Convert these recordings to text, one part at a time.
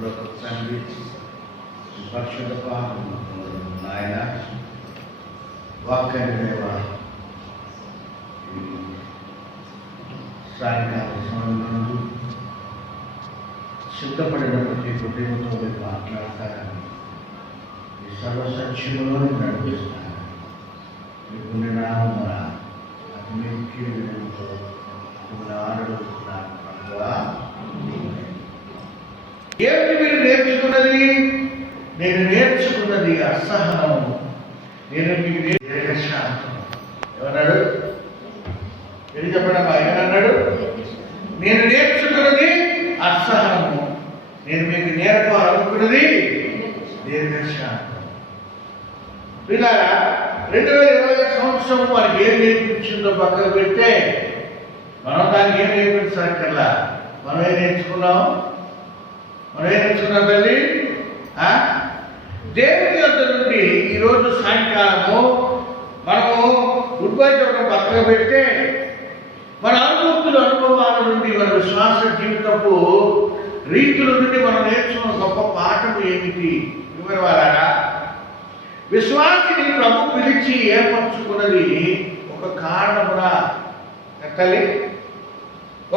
పరలోక తండ్రి, పరిశుద్ధ పాపము నాయన వాక్యాన్ని దేవా సాయంకాల సమయంలో సిద్ధపడిన ప్రతి హృదయంతో మీరు మాట్లాడతారని ఈ సర్వసత్యములో నడిపిస్తాను. మీకు నినామమున అన్నింటి విధంతో ఆడుతున్నాను. ఏమిటి మీరు నేర్చుకున్నది? నేను నేర్చుకున్నది అసహనం. నేను మీకు దీర్ఘశాంతం. ఏమన్నాడు? ఏది చెప్పడమ్మా? ఏమన్నాడు? నేను నేర్చుకున్నది అసహనము, నేను మీకు నేర్పాలనుకున్నది దీర్ఘశాంతం. పిల్లారా, 2020 సంవత్సరం మనకి ఏం నేర్పించిందో పక్కన పెడితే మనం దానికి ఏం నేర్పించక్కర్లా. మనం ఏం నేర్చుకున్నాం? తల్లి? దేవుని వద్ద నుండి ఈరోజు సాయంకాలము మనము ఉద్భవించడం పక్కన పెడితే మన అనుభవాల నుండి, మన విశ్వాస జీవితపు రీతుల నుండి మనం నేర్చుకున్న గొప్ప పాఠం ఏమిటి? వివరవారా? విశ్వాసిని ప్రభు పిలిచి ఏర్పరచుకున్నది ఒక కారణమున. తల్లి,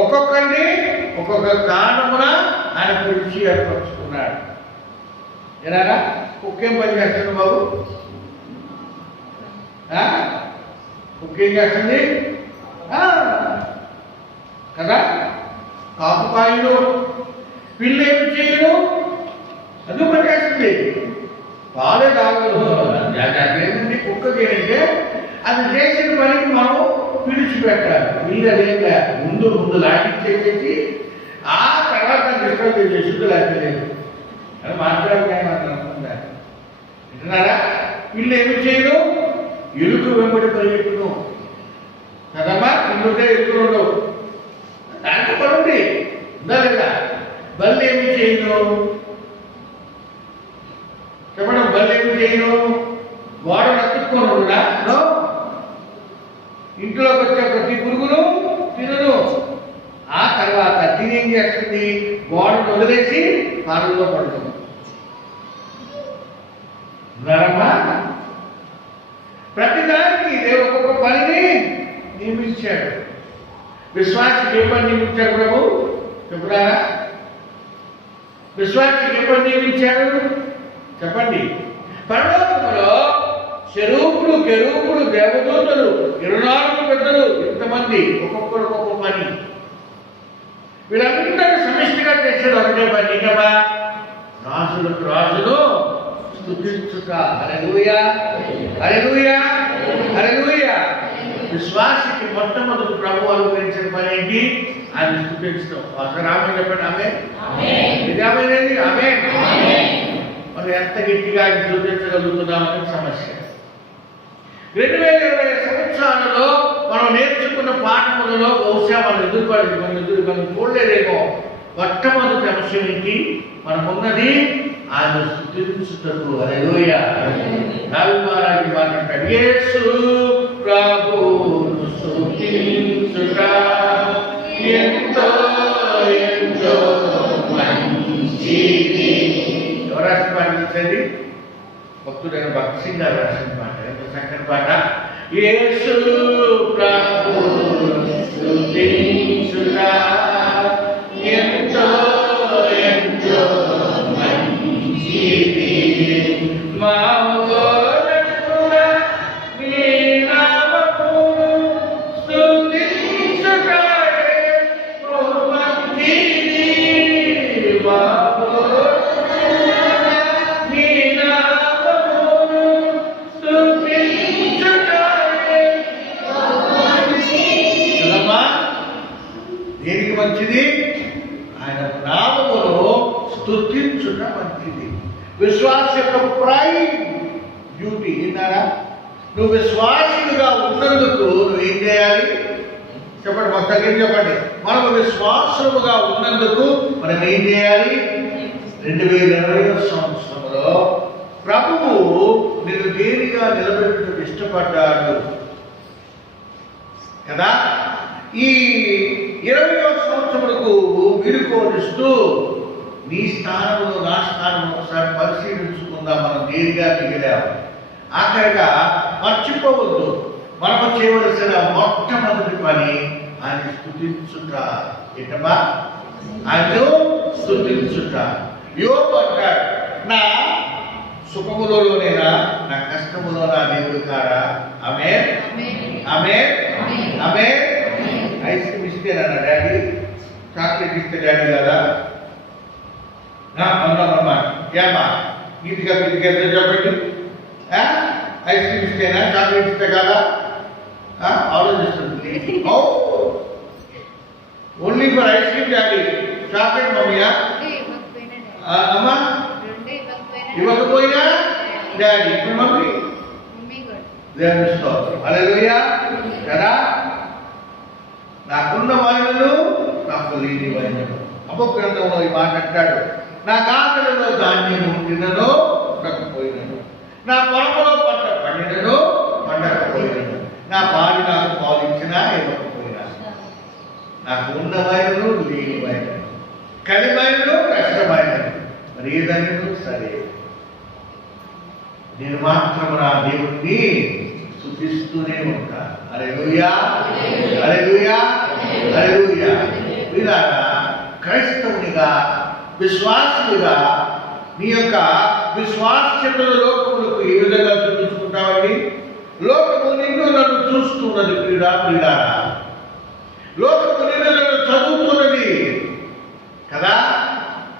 ఒక్కొక్కరిని ఒక్కొక్క కారణమున ఆయన పిలిచి ఏర్పరచుకున్నాడు. ఏనారా కుక్కేం పని చేస్తుంది బాబు? కుక్కేం చేస్తుంది కదా? కాపుకాయలు పిల్లి ఏమి చేయను, అది పట్టేస్తుంది. పాలే తాగదు. ఏంటంటే కుక్కకి ఏంటంటే అది చేసిన పనికి మనం పిలిచిపెట్టాలి. పిల్లి అదేంగా ముందు లాగించేసేసి ఆ తర్వాత డిస్టర్బ్ చేసి లాగలేదు అని మాట్లాడుతున్నారా? పిల్లి ఏమి చేయను, ఎలుక వెంబడి పరిగెట్టును కదమ్మా. ఇల్లుంటే ఎలుకలు ఉండవు, దాంట్లో పడుంది ఉందా లేదా? బల్లి ఏమి చేయను చెప్పడం. బల్లి ఏమి చేయను, గోడను అతుక్కోనుడా? ఇంట్లోకి వచ్చే ప్రతి పురుగును తినను. ఆ తర్వాత తినేం చేస్తుంది? గోడను వదిలేసి పాలల్లో పడుతుంది. ప్రతిదానికి దేవుడు ఒక్కొక్క పనిని నియమించాడు. విశ్వాసికి ఏ పని నియమించాడు ప్రభు? చెప్పురారా? విశ్వాసికి ఏ పని నియమించాడు చెప్పండి. పరలోకములో శరూపులు, కెరూపులు, దేవదూతలు, 24 పెద్దలు, ఇంతమంది ఒక్కొక్కరు ఒక్కొక్క పని. వీళ్ళందరూ సమిష్టిగా చేసేది ఒకటే పని కదా, రాజులకు రాజును స్తుతించుట. హల్లెలూయా, హల్లెలూయా, హల్లెలూయా. విశ్వాసికి మొట్టమొదటి ప్రభు అనుగ్రహించిన పని ఏంటి? ఆయన స్తుతించడం. రామని చెప్పండి. ఆమేన్. ఆమేన్. మనం ఎంత గట్టిగా ఆయన స్తుతించగలుగుతున్నామని సమస్య. 2020 సంవత్సరాలలో మనం నేర్చుకున్న పాఠములలో బహుశా మనం చూడలేదేమో. మొట్టమొదటి అంశం ఏంటి? మనమున్నది ఆయన స్తుతించుటకు. హల్లెలూయా. దావీదు మహారాజు మాట్లాడతాడు, యేసు ప్రభువును స్తుతించుట ఎంతో ఎంతో మంచిది. ఎవరు రాసిన పాట చూసేది? భక్తుడైన భక్తి సింగ్ గారు రాసిన పాట. ఎంత చక్కని పాట! యేసు ప్రభువును స్తుతించుట ఎంతో ఎంతో మంచిది. మా ఓరకున నీ నామమును స్తుతించుట ఎంతో మంచిది. మా దేనికి మంచిది? ఆయన నామమును స్తుతించుట మంచిది. విశ్వాస యొక్క ప్రైమ్ డ్యూటీ విన్నారా? నువ్వు విశ్వాసులుగా ఉన్నందుకు నువ్వేం చేయాలి చెప్పండి? మొత్తం చెప్పండి. మనం విశ్వాసముగా ఉన్నందుకు మనం ఏం చేయాలి? 2020 సంవత్సరంలో ప్రభువు నిన్ను దేనిగా నిలబెట్టడానికి ఇష్టపడ్డాడు కదా. ఈ 20వ సంవత్సరములకు వీడుకోనిస్తూ నీ స్థానంలో నా స్థానం ఒకసారి పరిశీలించుకుందాం. మనం దేనిగా మిగిలాము. ఆఖరిగా మర్చిపోవద్దు, మనకు చేయవలసిన మొట్టమొదటి పని ఆయన స్తుతించుట. ఏంటమ్మా? ఆయన స్తుతించుట. యోబు అంటాడు, నా సుఖములోనేనా, నా కష్టములో నా దేవుడు కాడా? Amen, amen, amen. Ice cream ఇస్తేనా డాడీ? చాక్లెట్ ఇస్తే డాడీ కదా? అమ్మా ఏమ్మా గీతిగా చెప్పండి. ఐస్ క్రీమ్ ఇస్తేనా, చాక్లెట్ ఇస్తే కదా? ఆలోచిస్తుంది. Only for ice cream daddy, chocolate మమ్మీయా? అమ్మా ఇవ్వకపోయినా డాడీ, ఇప్పుడు మమ్మీ. దేవుని స్తోత్రం, హల్లెలూయా కదా. నాకున్న వైనలు నాకు లేని వైనలు. హబక్కూకు గ్రంథంలో ఈ మాట అంటాడు, నా గాథలలో ధాన్యం ఉండినను ఉండకపోయినను, నా పొలంలో పంట పండినను పండకపోయినను, నా పాడి నాకు పాలించినా ఇవ్వకపోయినా, నాకు ఉన్న వైనలు లేని వైనలు, కలిమైనను కష్టమైనను, మరి ఏదైనా సరే నేను మాత్రం నా దేవుడిని స్తుతిస్తూనే ఉంటాను. హల్లెలూయా, హల్లెలూయా, హల్లెలూయా. వీరాగా క్రైస్తవునిగా, విశ్వాసులుగా నీ యొక్క విశ్వాస్యతలు లోకములకు ఏ విధంగా చూపించుకుంటావండి? లోకము నిన్ను నన్ను చూస్తున్నది ప్రియుడా. లోకము నిన్ను నన్ను చదువుతున్నది కదా.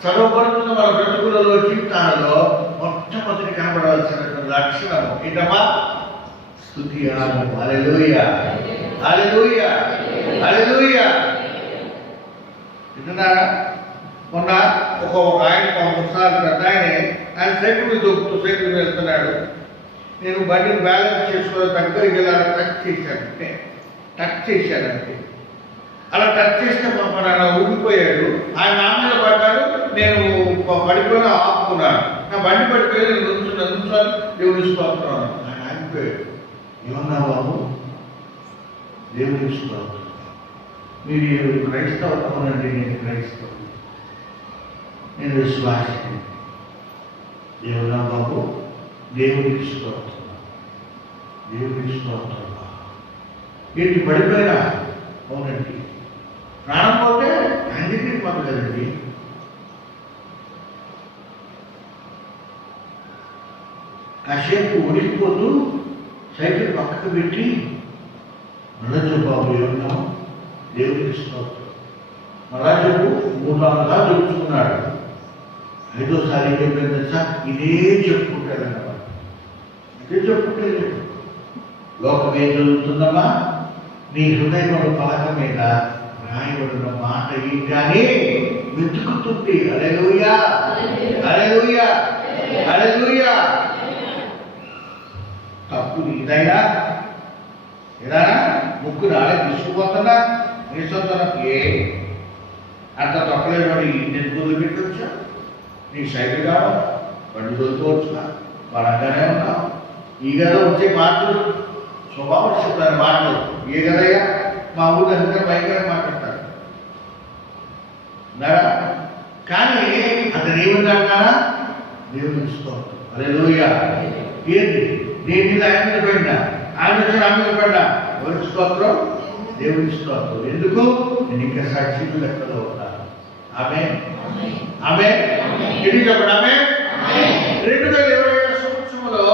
చదవబడుతున్న మన బ్రతుకులలో, జీవితాలలో మొట్టమొదటి కనబడవలసినటువంటి లక్షణం ఏంటమ్మా? స్తుతి. హల్లెలూయా, హల్లెలూయా, హల్లెలూయా. వింటున్నారా? మొన్న ఒక ఆయన ఒకసారి ఆయన సైకిల్ మీద దొక్కుతూ సైకిల్ మీద వెళ్తున్నాడు. నేను బండిని బ్యాలెన్స్ చేసుకోవాలి, దగ్గరికి వెళ్ళాలి, టచ్ చేశానంటే అలా టచ్ చేస్తే మన ఊగిపోయాడు. ఆయన నా మీద పడ్డాడు, నేను పడిపోయినా ఆపుకున్నాను. నా బండి పడిపోయి నేను నుంచాను. దేవుని స్తోత్రం. ఆయన ఆగిపోయాడు. ఏమన్నా బాబు? దేవుని స్తోత్రం. మీరు క్రైస్తవునండి, నేను క్రైస్తవు, నేను విశ్వాసం. దేవుడా బాబు, దేవునికి స్తోత్రం, దేవునికి స్తోత్రం. ఏంటి పడిపోయినా? అవునండి. ప్రాణం పోతే అన్నింటినీ పోదు కదండి. కాసేపు ఉడికిపోతూ సైకిల్ పక్కకు పెట్టి మళ్ళా బాబు ఏమన్నాం? దేవునికి స్తోత్రం. మళ్ళా చెప్పు. 3 సార్లు చెప్పుకున్నాడు. 5వ సారి చెప్పిన సార్ ఇదే చెప్పుకుంటాడన్నమాట. ఇదే చెప్పుకుంటే లోకం ఏం జరుగుతుందమ్మా? నీ హృదయంలో పలక మీద రాయబడిన మాట ఏంటని వెతుకుతుంది. హల్లెలూయా, హల్లెలూయా, హల్లెలూయా. తప్పు నీదైనా ఏదైనా ముక్కు రాలే తీసుకుపోతున్నా నిశ్చొస్తున్నా అంత తప్పలేదు. వాడు ఇంటిని కూతురు పెట్టొచ్చా? నీ సైకిల్ కావాలి, బండి దొరుకోవచ్చునా? బలంగానే ఉన్నావు. ఈ కదా వచ్చే మాటలు స్వభావం చెప్తారు మాటలు. ఏ కదయ్యా మా ఊళ్ళో అందరూ భయంకరంగా మాట్లాడతారు ఉన్నారా? కానీ అతను ఏమన్నాడా? దేవుని స్తోత్రం. హల్లెలూయా. ఏంటి? దేని మీద ఆయన మీద పడినా, ఆయన మీద ఆమె మీద పడినా ఎవరి స్తోత్రం? దేవుని స్తోత్రం. ఎందుకు? నేను ఇంకా సాక్షిలు లెక్కలో ఉన్నాను. ఆమేన్, ఆమేన్. ఇది చెప్పండి. ఆమేన్. 2020 సంవత్సరంలో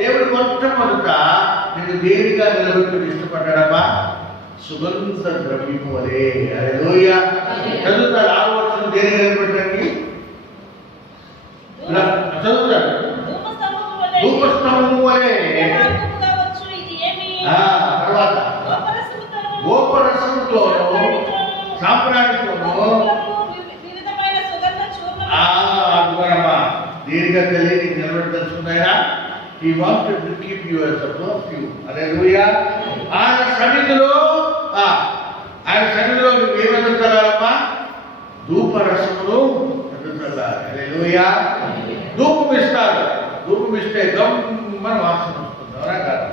దేవుడు మొట్టమొదట నేను దేనిగా నిలబెట్టుకుని ఇష్టపడ్డాడమ్మా? సుగంధ ద్రవ్యము వలె. హల్లెలూయా. చదువుతాడు. 6వ వచనం దేనిగా నిలబెట్టండి? చదువుతాడు. ధూపస్తంభము వలె. తర్వాత గోపరసముతోనూ సాంప్రాణితోనూ అనుకున్నామా? దేనిగా తెలియని నిలబెట్టదలుచుకున్నాయా? He wanted to keep you as a perfume. హల్లెలూయా. ఆయన సన్నిధిలో నువ్వు ఏమెదుగుతారమ్మా? ధూపరసమును ఎదుగుతారు. హల్లెలూయా. ధూపం ఇస్తారు. ధూపం ఇస్తే గమ్మన వాసన వస్తుంది. అవునా కాదు?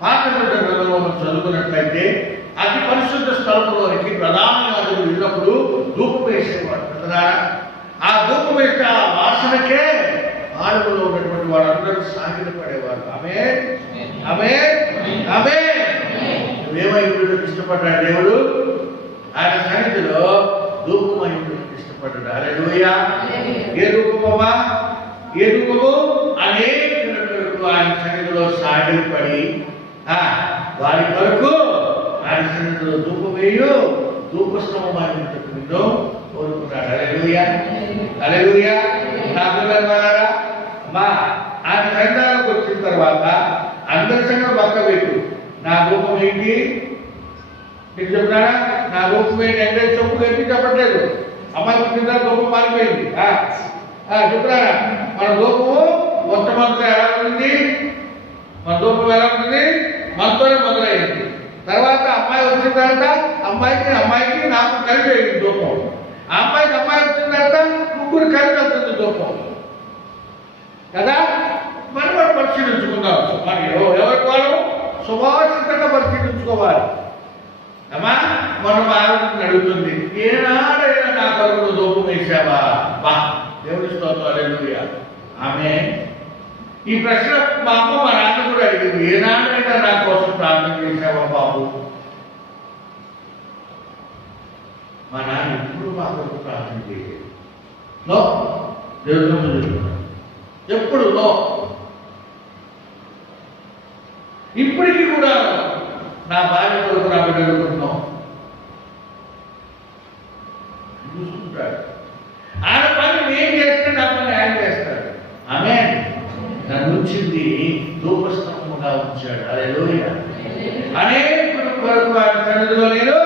పాత గ్రంథంలో చదువుకున్నట్లయితే అతి పరిశుద్ధ స్థలంలోనికి ప్రధాన యాజకుడు వెళ్ళినప్పుడు ధూపం వేసేవాడు కదా. ఆ చేత ఆ వాసనకే ఆడుగులో ఉన్నటువంటి వాళ్ళందరూ సాగిలపడేవారు. ఆమేన్, ఆమేన్, ఆమేన్. నువ్వేమైపోయాడు ఇష్టపడ్డాడు దేవుడు? ఆయన సన్నిధిలో ధూపమైపోయాడు ఇష్టపడ్డాడు. హల్లెలూయా. ఏ రూపమా? ఏ రూపము? అనేకుల కొరకు ఆయన సన్నిధిలో సాగిలపడి వారి కొరకు ఆయన సన్నిధిలో ధూపం వేయు, ధూపస్తంభాన్ని కోరుకున్నాడు. హల్లెలూయా, హల్లెలూయా. నా పిల్లలారా, అమ్మా ఆయన సంఘాలకు వచ్చిన తర్వాత అందరి సంఘం పక్క పెట్టు. నా రూపం ఏంటి నీకు చెప్తారా? నా రూపం ఏంటి అంటే చెప్పు ఏంటి చెప్పట్లేదు. అమ్మాయి పుట్టిన రూపం మారిపోయింది. చెప్తారా? మన రూపము మొట్టమొదట ఎలా ఉంది? మన రూపం ఎలా ఉంటుంది? మనతోనే మొదలైంది. తర్వాత అమ్మాయి వచ్చిన తర్వాత అమ్మాయికి నాకు కలిపి అయింది రూపం. ఆ అమ్మాయి వచ్చిన తర్వాత ముగ్గురు కలిపి వెళ్తుంది రూపం కదా. మనం పరిశీలించుకుందాం. మరి ఎవరికి వాళ్ళు సుభాషితంగా పరిశీలించుకోవాలి. అమ్మా మనం ఆరోగ్యం అడుగుతుంది, ఏనాడైనా నా కొరకు రూపం వేసావా? దేవుడి స్తోత్రం, హల్లెలూయా. ఆమె ఈ ప్రశ్న మా అమ్మ మా నాన్న కూడా అడిగింది, ఏనాడైనా నా కోసం ప్రార్థన చేశావా బాబు? మా నాన్న ఎప్పుడు మా కొరకు ప్రార్థన చేయలేదు. నో, దేవుడు ఎప్పుడు నో. ఇప్పటికీ కూడా నా భార్య కొరకు నా బిడ్డ అడుగుతున్నాం. చూసుకుంటాడు. ఆయన పని నేను చేస్తే నా పని ఆయన చేస్తాడు. ఆమేన్. నన్ను ఉంచింది ధూపస్తంభముగా ఉంచాడు. హల్లెలూయా. అనేకుల కొరకు ఆయన సన్నిధిలో నేను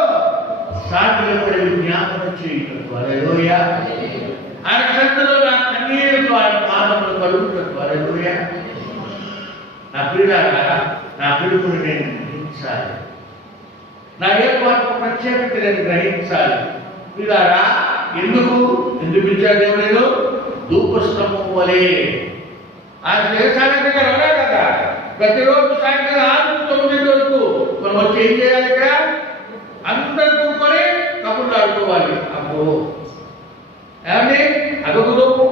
సాటిలపడి జ్ఞాపకం చేయటం. హల్లెలూయా. ఆయన సన్నిధిలో నా కన్నీరుతో ఆయన పాదములు కలుగుతాడు. హల్లెలూయా. నా ప్రియులారా, నా పిలుపుని నేను గ్రహించాలి. నా ఏర్పాటు ప్రత్యేకత నేను గ్రహించాలి. ప్రియులారా, ఎందుకు ఇచ్చాడు దేవుడు? ధూపస్తంభం వలె. ఆయన దేశానికి రవే కదా. ప్రతిరోజు సాయంత్రం 6-9 వరకు మనం వచ్చి ఏం చేయాలి? ఇక్కడ అందరు కూర్చొని కబుర్లు ఆడుకోవాలి. అబ్బో ఏమండి, అదొక ధూపం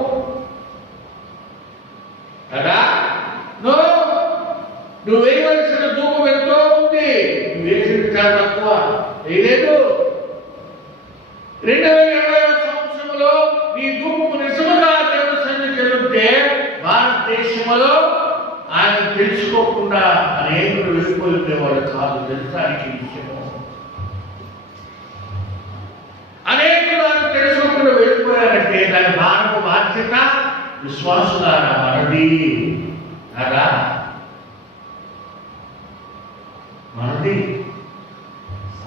కదా. నువ్వు వేయవలసిన ధూపం ఎంతో ఉంది. నువ్వు వేసింది చాలా తక్కువ, వేయలేదు. 2020వ సంవత్సరంలో నీ ధూపము నిజముగా దేవుని సన్నిధికి వెళ్తే భారతదేశంలో ఆయన తెలుసుకోకుండా అనేకులు వెళ్ళిపోయి ఉండేవాడు కాదు. తెలుసానికి విషయము అనేకులు ఆయన తెలుసుకోకుండా వెళ్ళిపోయారంటే దాని భారత బాధ్యత విశ్వాసులారా మనది కదా, మనది.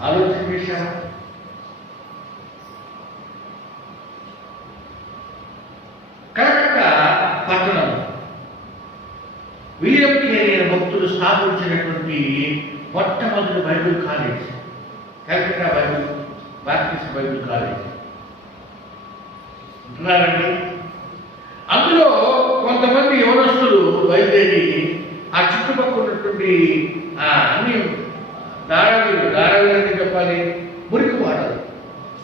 ఆలోచన చేశారా? కలకత్తా పట్టణం విలియం కేరీ భక్తులు స్థాపించినటువంటి మొట్టమొదటి Bible college Calcutta Baptist Bible college అంటున్నారండి. అందులో కొంతమంది యవనస్తులు బయలుదేరి ఆ చుట్టుపక్కల ఉన్నటువంటి అన్ని దారాలు చెప్పాలి, మురికి వాడరు.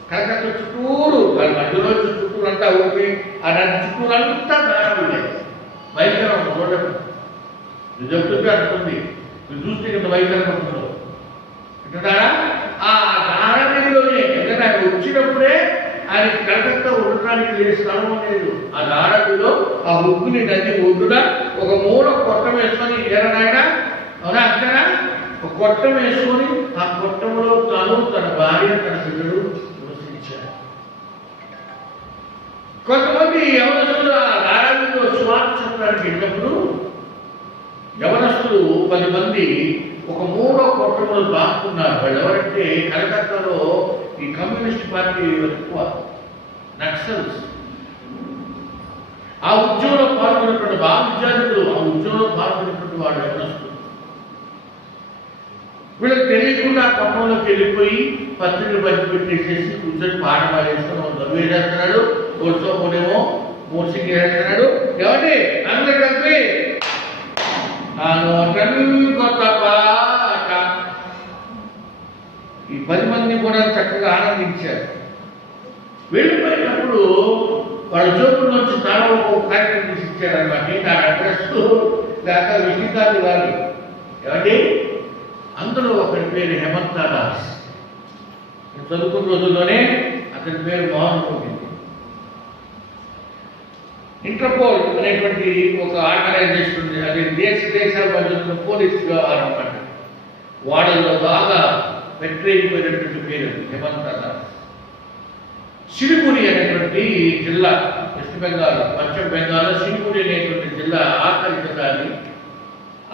కలకత్తా చుట్టూరు వాళ్ళ మధ్యలో చుట్టూరు అంతా ఊపి ఆ నది చుట్టూరు అంతా దారాలు లేదు. భయంకరం చూడండి. నువ్వు చెప్తుంటే అంటుంది, నువ్వు చూస్తే ఇంత భయంకరంగా ఉంటుందో అంటున్నారా? ఆ దారాలోనే ఎందుకంటే ఆయన వచ్చినప్పుడే ఆయన కలకత్తా ఉండడానికి లేదు, స్థలం లేదు. ఆ దారాలో ఆ ఉప్పుని నది ఒడ్డున ఒక మూల కొట్టం వేసుకొని ఏరనాయన అవునా అంతేనా, ఒక కొట్టం వేసుకొని ఆ కొట్టంలో తన భార్య తన బిడ్డలు నివసించారు. కొంతమంది యవనస్తులు ఆ దారాలతో స్వార్థ చెప్పడానికి వెళ్ళినప్పుడు యవనస్తులు 10 మంది ఒక మూల కొట్టంలో దాక్కున్నారు. వాళ్ళు ఎవరంటే కలకత్తాలో ఈ కమ్యూనిస్ట్ పార్టీ ఎక్కువ నక్సల్స్. ఆ ఉద్యోగంలో పాల్గొన్నటువంటి విద్యార్థులు, ఆ ఉద్యోగంలో పాల్గొన్నటువంటి వాళ్ళు యవనస్తులు. వీళ్ళకి తెలియకుండా పట్టణంలోకి వెళ్ళిపోయి పత్రికలు పంచిపెట్టేసేసి కూర్చొని పాట పాడేసుకొని చదువు వేసేస్తున్నాడు, కూర్చోనేమో మూర్సింగ్ వేస్తున్నాడు. ఏమండి అందరు కలిపి కొత్త పాట. ఈ 10 మంది కూడా చక్కగా ఆనందించారు. వెళ్ళిపోయినప్పుడు వాళ్ళ జోబుల నుంచి తాను ఒక కార్యక్రమం తీసి ఇచ్చారనమాట. నా అడ్రస్ లేక విజయకాంతి గారు ఏమండి, అందులో ఒకరి పేరు హేమంత దాస్. నేను చదువుకున్న రోజుల్లోనే అతని పేరు మోహన్ పోయింది. ఇంటర్పోల్ అనేటువంటి ఒక ఆర్గనైజేషన్ ఉంది. అది దేశాల మధ్య పోలీస్ వ్యవహారం అన్నమాట. వాళ్ళలో బాగా పెట్టేయిపోయినటువంటి పేరు హేమంత దాస్. సిలిగురి అనేటువంటి జిల్లా, వెస్ట్ బెంగాల్, పశ్చిమ బెంగాల్లో సిలిగురి అనేటువంటి జిల్లా ఆఖరి జిల్లా. అది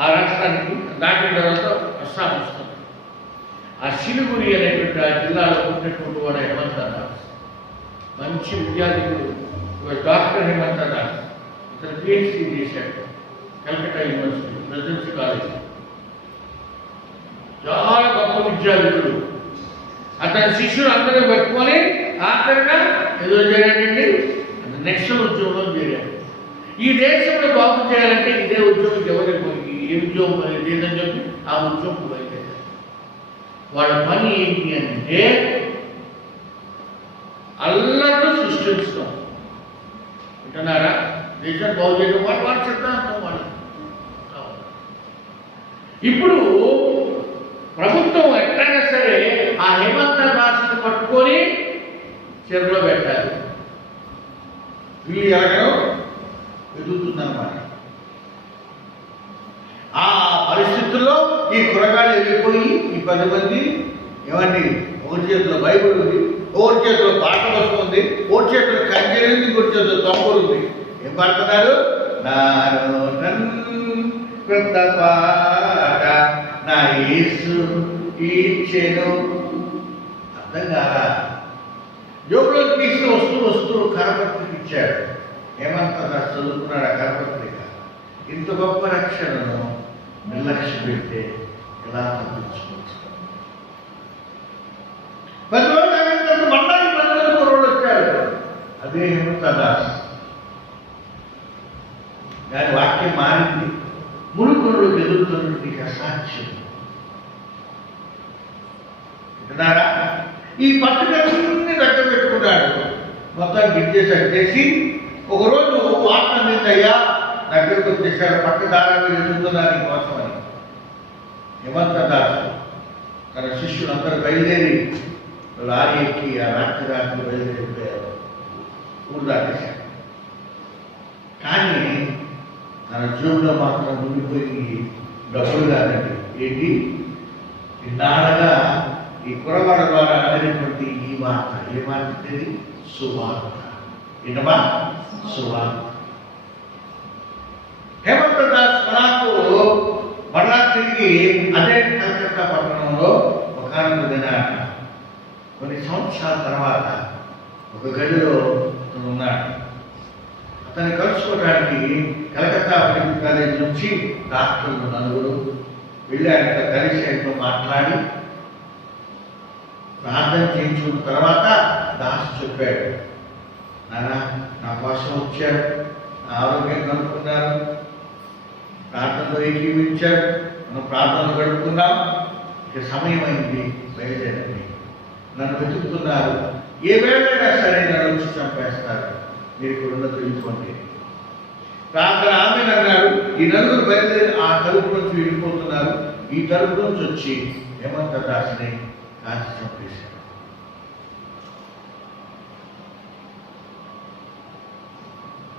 ఆ రాష్ట్రానికి దాటిన తర్వాత అస్సాం వస్తుంది. ఆ సిలిగురి అనేటువంటి ఆ జిల్లాలో ఉన్నటువంటి వాడు హేమంత దాస్. మంచి విద్యార్థులు, డాక్టర్ హేమంత దాస్. ఇతను పిహెచ్డీ చేశాడు కల్కట్టా యూనివర్సిటీ ప్రెసిడెన్సీ కాలేజ్. చాలా గొప్ప విద్యార్థులు. అతని శిష్యులు అందరూ పెట్టుకొని ఆఖరిగా ఏదో చేయాలంటే నెక్స్ట్ ఉద్యోగంలో చేరాడు. ఈ దేశంలో బాగు చేయాలంటే ఇదే ఉద్యోగం ఎవరికి పోయి ఏ ఉద్యోగం అనేది లేదని చెప్పి ఆ ఉద్యోగం బయలుదేరారు. వాళ్ళ పని ఏంటి అంటే అల్లర్లు సృష్టించడం. వింటున్నారా? దేశాన్ని బాగు చేయడం వాళ్ళు సిద్ధాంతం వాళ్ళు. ఇప్పుడు ప్రభుత్వం ఎట్లయినా సరే ఆ హేమంత దాస్ని పట్టుకొని చెరువులో పెట్టాలి. వీళ్ళు ఎలాగో ఎదుగుతుందన్నమాట. ఆ పరిస్థితుల్లో ఈ కురగాళ్ళు వెళ్ళిపోయి ఈ 10 మంది ఏమండి, ఒకటి చేతిలో బైబుల్ ఉంది, ఒకటి చేతిలో పాట వస్తుంది, ఒకటి చేతిలో కంచెలు ఉంది, ఇంకొకటి చేతిలో తమ్ముడు ఉంది. ఏం పాడుతున్నారు? క్రొత్త పాట నా యేసు ఇచ్చెను. అర్థం కాదా? జోబులో తీసి వస్తూ కరపత్రిక ఇచ్చాడు. హేమంత దాస్ చదువుకున్నాడు ఆ కరపత్రిక. ఇంత గొప్ప రక్షణను నిర్లక్ష్య పెడితే ఎలా తప్పించుకోవచ్చు? 10 రోజులు అయిన తర్వాత మళ్ళా 10 రోజులు కుర్రోడు వచ్చాడు. అదే హేమంత దాస్. దాని వాక్యం మారింది. మునుకురుడు ఎదుగుతున్నటువంటి అసాధ్యం. వింటున్నారా? ఈ పట్టుదలన్నీ దగ్గర పెట్టుకున్నాడు. మొత్తం గిడ్డేసి ఒకరోజు వార్త నిందయ్యా దగ్గరకు వచ్చేసాడు. పక్కదారాన్ని ఎదుగుతున్నాను కోసం అని. హేమంత దాస్ తన శిష్యులందరూ బయలుదేరి లారీ ఎక్కి ఆ రాత్రి బయలుదేరిపోయారు. ఊరు దాటేశాడు. కానీ తన జోబులో మాత్రం ఉండిపోయి డబ్బులు కాదండి. ఏంటి? ఇన్నాళ్ళగా ఈ కురవాడ ద్వారా అనేటువంటి ఈ వార్త. ఏ వార్త? ఇది సువార్త. ఏంటమ్మా? సువార్త. హేమంత దాస్ మరలా తిరిగి అదే కలకత్తా పట్టణంలో ఒకనొక దినాన కొన్ని సంవత్సరాల తర్వాత ఒక గదిలో ఉన్నాడు. అతన్ని కలుసుకోవడానికి కలకత్తా మెడికల్ కాలేజ్ నుంచి డాక్టర్లు 4 వెళ్ళాక కలిసి ఆయనతో మాట్లాడి ప్రార్థన చేయించుకున్న తర్వాత దాస్ చెప్పాడు, నాన్న నా కోసం వచ్చారు, నా ఆరోగ్యం కనుక్కున్నారు, ప్రార్థనలో ఏకీవించారు, మనం ప్రార్థనలు గడుపుకున్నాం, ఇక సమయం అయింది, బయలుదేరండి. నన్ను వెతుకుతున్నారు, ఏ వేళైనా సరే నన్ను వచ్చి చంపేస్తారు, మీరు ఇక్కడ ఉన్న తెలుసుకోండి. ప్రార్థన ఆమె అన్నారు. ఈ 4 బయలుదేరి ఆ తలుపు నుంచి వెళ్ళిపోతున్నారు. ఈ తలుపు నుంచి వచ్చి హేమంత దాస్ని కాల్చి చంపేశారు.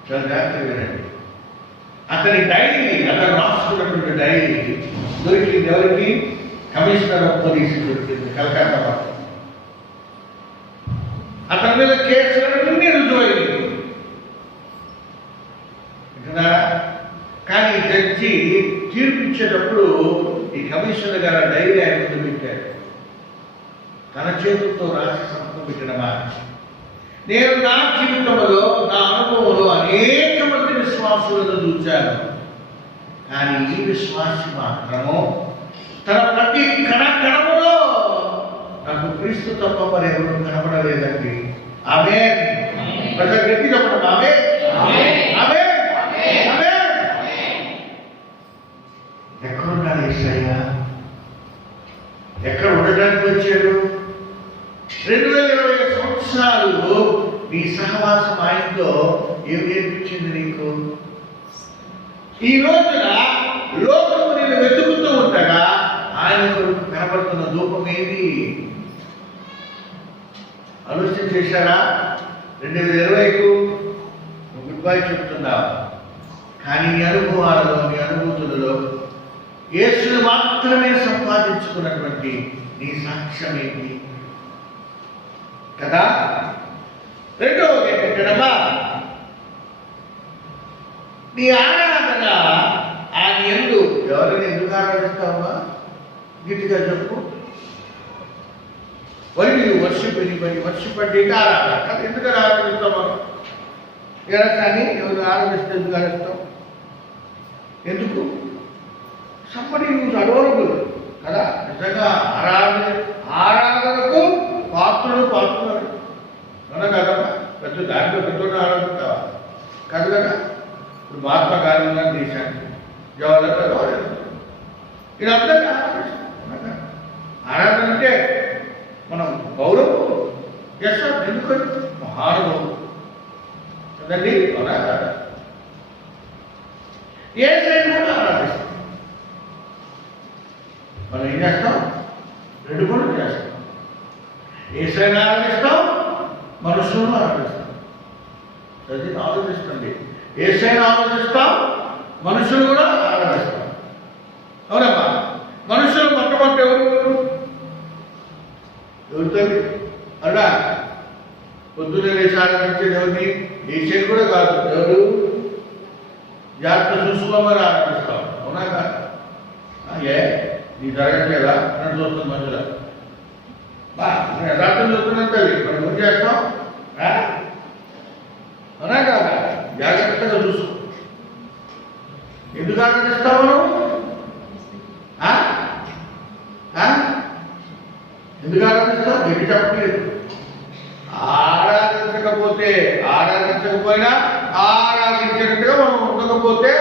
చాలా జాగ్రత్తగా వినండి. అతని డైరీ, అతను రాసుకున్నటువంటి డైరీ దొరికింది ఎవరికి? కమిషనర్ ఆఫ్ పోలీసు దొరికింది కలకత్తా. అతని మీద కేసులన్నీ రుజువైంది. వింటున్నారా? కానీ జడ్జి తీర్పిచ్చేటప్పుడు ఈ కమిషనర్ గారు డైరీ ఆయన ముందు పెట్టారు. తన చేతులతో రాసి సంతకం పెట్టిన మాట, నేను నా జీవితంలో నా అనుభవంలో అనేక మంది విశ్వాసులను చూశాను, కానీ ఈ విశ్వాసి మాత్రము తన ప్రతి కణకణములో నాకు క్రీస్తు తప్ప మరి ఎవరు కనపడలేదండి. ఆమేన్. ప్రతి వ్యక్తి చెప్పడం ఆమేన్. ఆమేన్. ఆమేన్. ఎక్కడున్నాడు యేసయ్యా? ఎక్కడ ఉండడానికి వచ్చాడు? 2020 సంవత్సరాలు నీ సహవాసం ఆయనతో ఏం నేర్పించింది నీకు? ఈ రోజున లోకము నేను వెతుకుతూ ఉండగా ఆయన కొరకు కనబడుతున్న ధూపం ఏది? ఆలోచన చేశారా? 2020కు గుడ్ బై చెప్తున్నావు, కానీ నీ అనుభవాలలో, నీ అనుభూతులలో యేసుని మాత్రమే సంపాదించుకున్నటువంటి నీ సాక్ష్యం ఏంటి కదా? రెండవది ఏంటంటేనమ్మా, నీ ఆరాధన ఆయన యందు ఎవరిని ఎందుకు ఆరాధిస్తావమ్మా? గట్టిగా చెప్పు. వర్షిప్ అంటే ఆరాధన కదా. ఎందుకు ఆరాధిస్తాం మనం? కానీ ఎవరు ఆరాధిస్తే ఎందుకు ఆరాధిస్తాం? ఎందుకు? సంబడి నువ్వు అడవరబుల్ కదా. నిజంగా ఆరాధనకు పాత్రుడు అవునా కదమ్మా? పెద్ద దాంట్లో పెద్దోడు ఆరాధిస్తావా? కాదు కదా. ఇప్పుడు మహాత్మా గాంధీ గారి దేశానికి జవహర్లాల్ ఇదంతా ఆరాధన అంటే మనం గౌరవం చేస్తాం. ఎందుకంటే మహానుభావుడు కదండి, అవునా కదా. ఏ సైడ్ కూడా ఆరాధిస్తాం. మనం ఏం చేస్తాం? రెండు కూడా చేస్తాం. ఏ సైడ్ ఆరాధిస్తాం? మనుషులను ఆరాధిస్తాం. అది ఆలోచిస్తుంది. ఏ సైడ్ ఆలోచిస్తాం? మనుషులు కూడా ఆరాధిస్తాం. అవునమ్మా. మనుషులు మొట్టమొదటి ఎవరితో అలా పొద్దున్నే వేసి ఆరాధించేది ఎవరిని? ఏ సైడ్ కూడా కాదు. ఎవరు? జాగ్రత్త చూసుకోమని ఆరాధిస్తాం. అవునా కాదు? ఏ నీ జరగట్లేదా అని చూస్తుంది మనుషుల. యథార్థం చూస్తున్నాం తల్లి, మనం ఏం చేస్తాం? అవునా కాదా? జాగ్రత్తగా చూసుకో. ఎందుకు ఆరాధిస్తావు నువ్వు? ఎందుకు ఆరాధిస్తావు? గట్టి చెప్పలేదు. ఆరాధించకపోయినా ఆరాధించినట్టుగా మనం ఉండకపోతే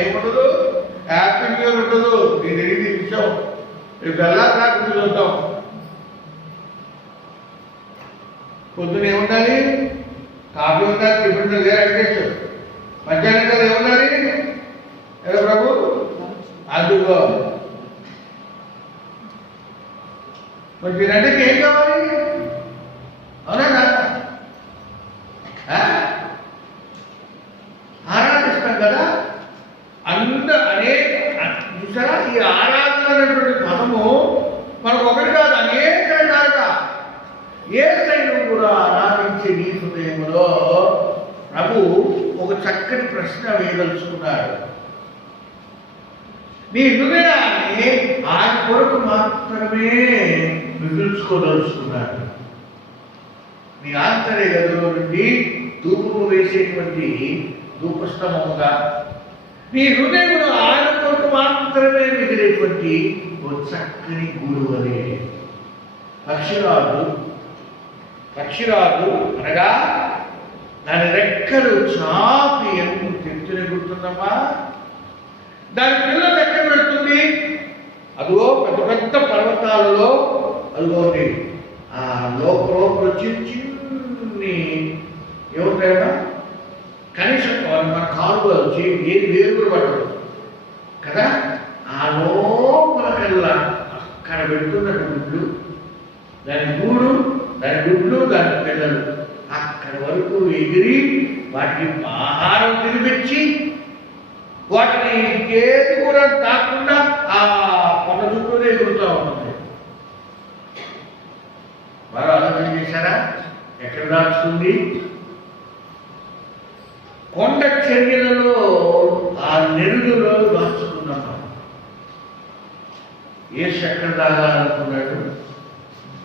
ఏముండదు? హ్యాపీ న్యూ ఇయర్ ఉండదు. నేను ఎడిగి ఇచ్చాం, రేపు ఎలా రాకుండా చూద్దాం. పొద్దున ఏముండాలి? కాఫీ ఉండాలి, టిఫిన్ అడిగేచ్చు. మధ్యాహ్నం కదా ఏముండాలి? ఎలా ప్రభు? అందుకో మరి మీరంటే ఏం కావాలి? అవునా కదా? ఆరాధిస్తాం కదా. చూసారా, ఈ ఆరాధన అనేటువంటి పదము మనకు ఒకటి కాదు, అనేక రకాలుగా ఏ సైన్యం కూడా ఆరాధించే నీ హృదయంలో ప్రభు ఒక చక్కని ప్రశ్న వేయదలుచుకున్నాడు. నీ హృదయాన్ని ఆయన కొరకు మాత్రమే మిగుల్చుకోదలుచుకున్నాడు. నీ ఆంతర్య గదిలో నుండి ధూపము వేసేటువంటి ధూపస్తంభముగా నీ హృదయంలో ఆయన కొరకు మాత్రమే మిగిలేటువంటి ఓ చక్కని గూడు అనే పక్షిరాజు అనగా దాని రెక్కలు చాపి ఎంత ఎత్తున గుర్తుందమ్మా. దాని పిల్లలు ఎక్కడ పెడుతుంది? అదిగో పెద్ద పెద్ద పర్వతాలలో అదిగోండి ఆ లోపల చిన్ని ఏముంటాయమ్మా, కనీసం మన కాలు వచ్చి ఏది వేరు కూడా పట్టదు కదా. ఆ లోపల కల్లా అక్కడ పెడుతున్న గుడ్లు, దాని గూడు, దాని గుడ్లు, దాని పిల్లలు అక్కడ వరకు ఎగిరి వాటికి ఆహారం తినిపించి వాటిని ఇంకేది కూడా కాకుండా ఆ కొండ చుట్టూనే ఎగురుతూ ఉంటుంది. వారు ఆలోచన చేశారా? ఎక్కడ దాచుకుంది? కొండ చర్యలలో ఆ నెరుడులో దాచుకున్నాం. యేసు ఎక్కడ దాగాలనుకున్నాడు?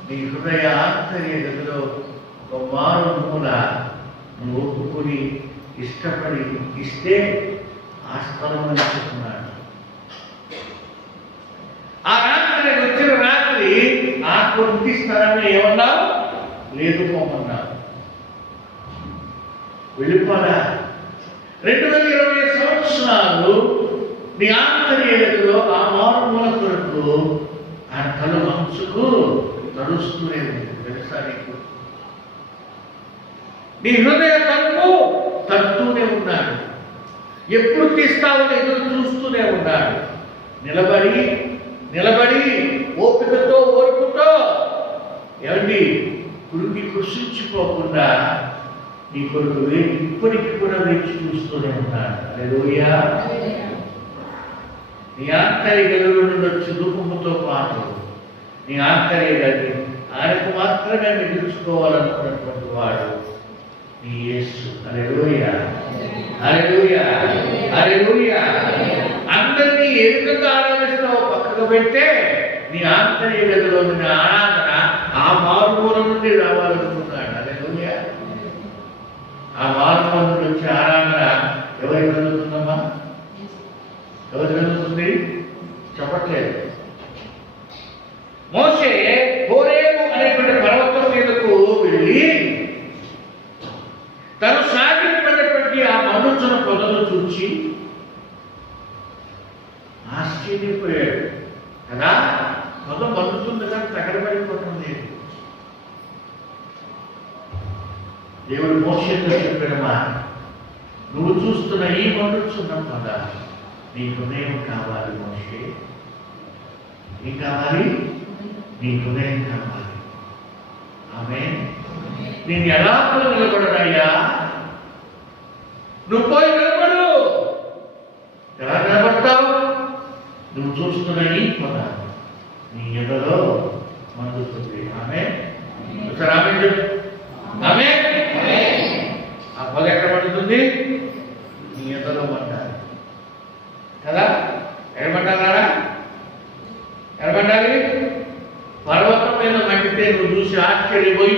నీ హృదయ ఆంతర్య గదిలో ఒక మారు మూల నువ్వు ఒప్పుకొని ఇష్టపడి ఇస్తే ఆ స్థలం అనుకున్నాడు. ఆ రాత్రి వచ్చిన రాత్రి ఆ కొద్ది స్థలాన్ని ఏమన్నా లేదు పోమన్నాడు. వెళ్ళిపోరా. 2020 సంవత్సరాలు నీ ఆంతర్య గదిలో ఆ మారుమూల కొరకు ఆ తల మంచుకు తడుస్తూనే ఉంది. తెలుసా నీకు? నీ హృదయ తలుపు తడుతూనే ఉన్నాడు. ఎప్పుడు తీస్తావని ఎదురు చూస్తూనే ఉన్నాడు. నిలబడి ఓపికతో ఓర్పుతో ఏమండి గురికి కృషించిపోకుండా నీ కొరకు ఇప్పటికి కూడా వేచి చూస్తూనే ఉన్నాడు. హల్లెలూయా. నీ ఆంతర్య గదిలో నుండి వచ్చి రూపముతో పాటు నీ ఆంతర్య గది ఆయనకు మాత్రమే మిగుల్చుకోవాలనుకున్నటువంటి వాడు నీ యేసు. హల్లెలూయా, హల్లెలూయా, హల్లెలూయా. అందరినీ ఏ విధంగా ఆరాధిస్తావో పక్కకు పెట్టే నీ ఆంతర్య గదిలో నీ ఆరాధన ఆ మారుమూల నుండి రావాలనుకున్నాడు. హల్లెలూయా. ఆ మారుమూల నుండి వచ్చే ఆరాధన ఎవరికి జరుగుతుందమ్మా? ఎవరు జరుగుతుంది? చెప్పట్లేదు. మోషే హోరేబు అనేటువంటి పర్వతం మీదకు వెళ్ళి తను సాగినటువంటి ఆ మనుచున పొదను చూచి ఆశ్చర్యపోయాడు కదా. పొద మండుతుంది కానీ తగలబడిపోవటం లేదు. దేవుడు మోషేతో చెప్పాడమ్మా, నువ్వు చూస్తున్న ఈ మండుచున్న పొద నీ హృదయం కావాలి మోషే. ఏం కావాలి? నీ హృదయం కావాలి. ఆమేన్. నేను ఎలా పోయి నిలబడనయ్యా? నువ్వు పోయి నిలబడు. ఎలా నిలబడతావు? నువ్వు చూస్తున్న ఈ పొద నీ ఎదలో మండుతుంది. ఆమేన్. ఒకసారి ఆమేన్ చెప్పు. ఆమేన్. ఆ పొద ఎక్కడ మండుతుంది? నీ ఎదలో మండాలి కదా. ఎడమంటారా? ఎడమండాలి. పర్వతం మీద మండితే నువ్వు చూసి ఆశ్చర్యపోయి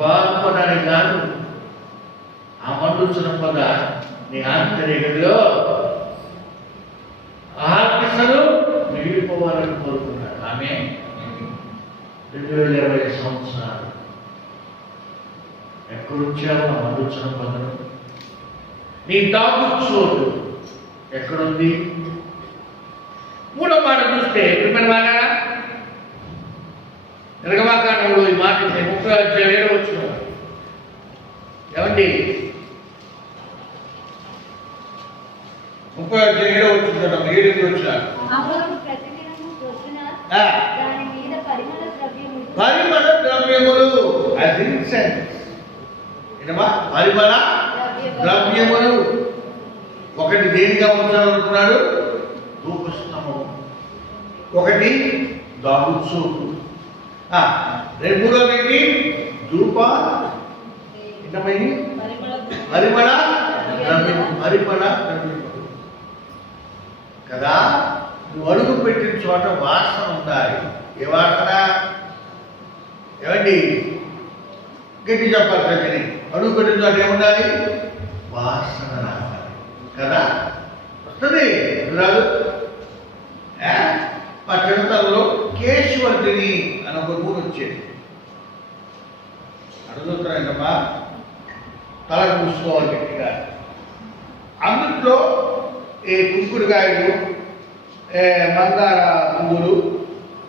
బాగుపడాలి కాదు. ఆ మండుచున్న పొద నీ ఆంతర్య గదిలో ఆర్పిసలు మిగిలిపోవాలని కోరుకున్నాడు. ఆమె 2020 సంవత్సరాలు ఎక్కడొచ్చావు? ఆ మండుచున్న పొదను నీ దాగు చోటు ఎక్కడుంది? మూడో మాట చూస్తే మిమ్మల్ని మాట నిర్గమాకాండంలో ఈ మాట 37 వచ్చిన ఏమండి 37 వచ్చిందట. 7 వచ్చిన పరిమళ ద్రవ్యములు పరిమళ ద్రవ్యములు ఒకటి దేనిగా ఉంచాలనుకున్నాడు? ధూపస్తంభం. ఒకటి దాగుచోటు. రెండోది ధూప ఏంటమైంది? పరిమళ ద్రవ్యములు కదా. నువ్వు అడుగు పెట్టిన చోట వాసన ఉండాలి. ఏ వాసన? ఏమండి గట్టి చెప్పాలి. ప్రతిని అడుగు పెట్టిన చోట ఏముండాలి? వాసన రావాలి కదా. వస్తుంది రాదు. మా చిన్నతనంలో కేశవర్ధిని అని ఒక ఊరు వచ్చేది. అడుగుతున్నాయంటమ్మా, తల మూసుకోవాలి గట్టిగా. అందుట్లో ఈ కుంకుడుకాయలు, మందార పువ్వులు,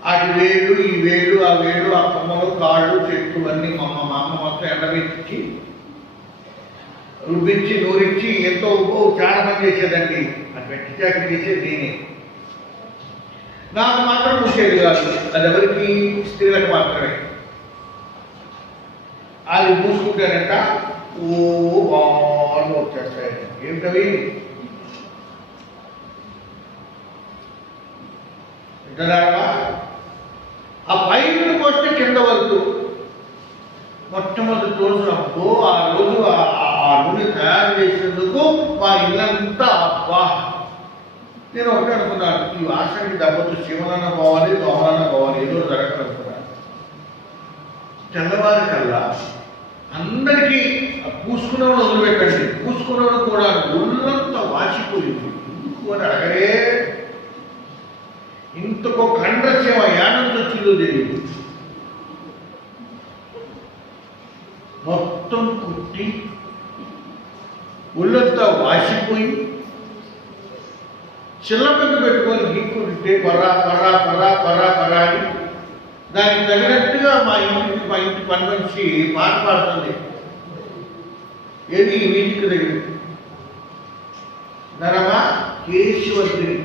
అటు వేళ్ళు, ఈ వేళ్ళు, ఆ వేళ్ళు, ఆ కొమ్మలు, కాళ్ళు, చెట్టు అన్నీ మా అమ్మ మొత్తం ఎండబెట్టి రుబ్బించి నూరించి ఎంతో చాలా మంది చేసేదండి. అది పెట్టి చాకరీ చేసేది నేనే. నాకు మాత్రం పూసేది కాదు. అది ఎవరికి? స్త్రీలకు మాత్రమే. అది పూసుకుంటానంట బాగా వచ్చేస్తాయి. ఏమిటవి? ఆ పైన వస్తే కింద వరకు మొట్టమొదటి రోజు అబ్బో ఆ రోజు ఆ నూనె తయారు చేసేందుకు మా ఇల్లంతా అబ్బా. నేను ఒకటే అనుకున్నాను, ఈ వాసనకి దెబ్బతో శివనన్న పోవాలి, దోమలన్న పోవాలి, ఏదో జరగాలనుకున్నాను. తెల్లవారి కల్లా అందరికీ పూసుకున్నవాడు వదిలిపెట్టండి, పూసుకున్నవాడు కూడా ఒళ్ళంతా వాచిపోయింది. ఎందుకు అని అడగరే. ఇంతకో కండ్రసేమ యానంతో వచ్చిందో తెలియదు. మొత్తం కుట్టి ఒళ్ళంతా వాసిపోయి చిల్లపెద్ద పెట్టుకొని గీక్కుంటే పర్రా పర్రా పర్రా పర్రా పర్రా అని దానికి తగినట్టుగా మా ఇంటి పని మనిషి పాట పాడుతుంది. ఏది వీటికి దగ్గర నరమా కేశవర్ధిని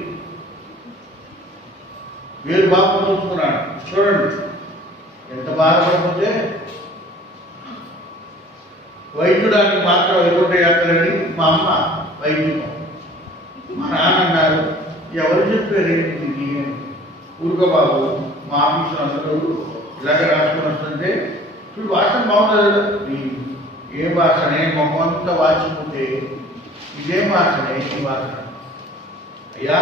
వేరు బాబు చూసుకున్నాడు. చూడండి ఎంత బాధపడకపోతే. వైద్యుడానికి మాత్రం ఎదుట యాత్రని మా అమ్మ వైద్యం, మా నాన్న అన్నారు ఎవరు చెప్పారు ఊరుకో బాబు, మా ఆఫీసు అందరూ ఇలాగ రాసుకొని వస్తుంటే చూడు వాసన బాగుంటుంది. ఏ వాసనే మొహమంతా వాచిపోతే ఇదేం వాసనే ఈ వాసన. అయ్యా